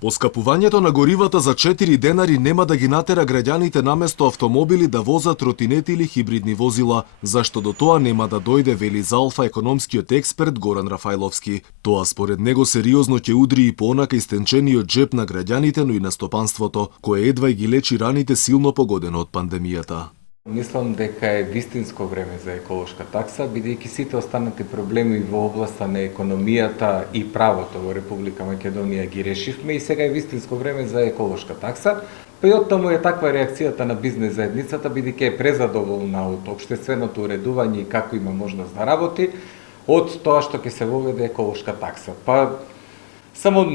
Поскапувањето на горивата за 4 денари нема да ги натера граѓаните наместо автомобили да возат тротинети или хибридни возила, зашто до тоа нема да дојде, вели за Алфа економскиот експерт Горан Рафајловски. Тоа според него сериозно ќе удри и по онака истенчениот джеп на граѓаните, но и на стопанството, кое едва и ги лечи раните силно погодено од пандемијата. Мислам дека е вистинско време за еколошка такса, бидејќи сите останати проблеми во областа на економијата и правото во Република Македонија ги решивме и сега е вистинско време за еколошка такса. Па и оттаму е таква реакцијата на бизнес заедницата, бидејќи е презадоволна од општественото уредување и како има можност да работи, од тоа што ќе се воведе еколошка такса. Па само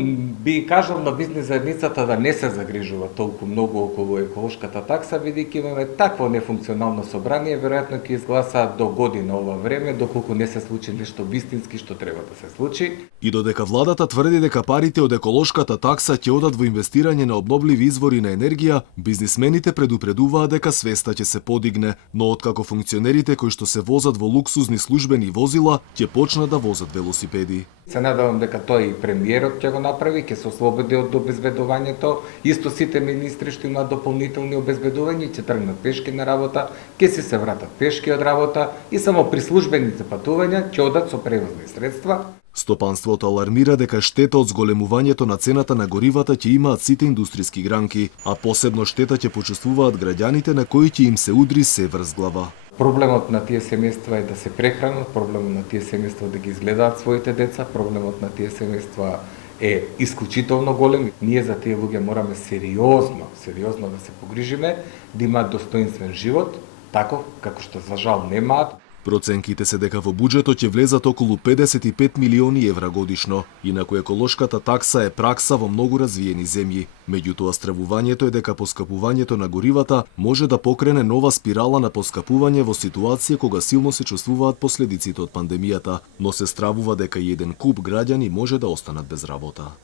би кажал на бизнес заедницата да не се загрижува толку многу околу еколошката такса, бидејќи имаме такво нефункционално собрание, веројатно ќе изгласа до година ова време, доколку не се случи нешто вистински што треба да се случи. И додека владата тврди дека парите од еколошката такса ќе одат во инвестирање на обновливи извори на енергија, бизнисмените предупредуваат дека свеста ќе се подигне, но откако функционерите кои што се возат во луксузни службени возила ќе почнат да возат велосипеди. Се надевам дека тој и премиерот ќе го направи, ќе се ослободи од обезбедувањето. Исто сите министри што имаат дополнителни обезбедувања ќе тргнат пешки на работа, ќе се вратат пешки од работа и само при службените патувања ќе одат со превозни средства. Стопанството алармира дека штета од зголемувањето на цената на горивата ќе имаат сите индустријски гранки, а посебно штета ќе почувствуваат граѓаните на кои ќе им се удри се врз глава. Проблемот на тие семејства е да се прехранат, проблемот на тие семејства да ги изгледаат своите деца, проблемот на тие семејства е исклучително голем. Ние за тие луѓе мораме сериозно да се погрижиме, да имаат достоинствен живот, таков како што за жал немаат. Проценките се дека во буџетот ќе влезат околу 55 милиони евра годишно. Инаку еколошката такса е пракса во многу развиени земји. Меѓутоа стравувањето е дека поскапувањето на горивата може да покрене нова спирала на поскапување во ситуација кога силно се чувствуваат последиците од пандемијата, но се стравува дека и еден куп граѓани може да останат без работа.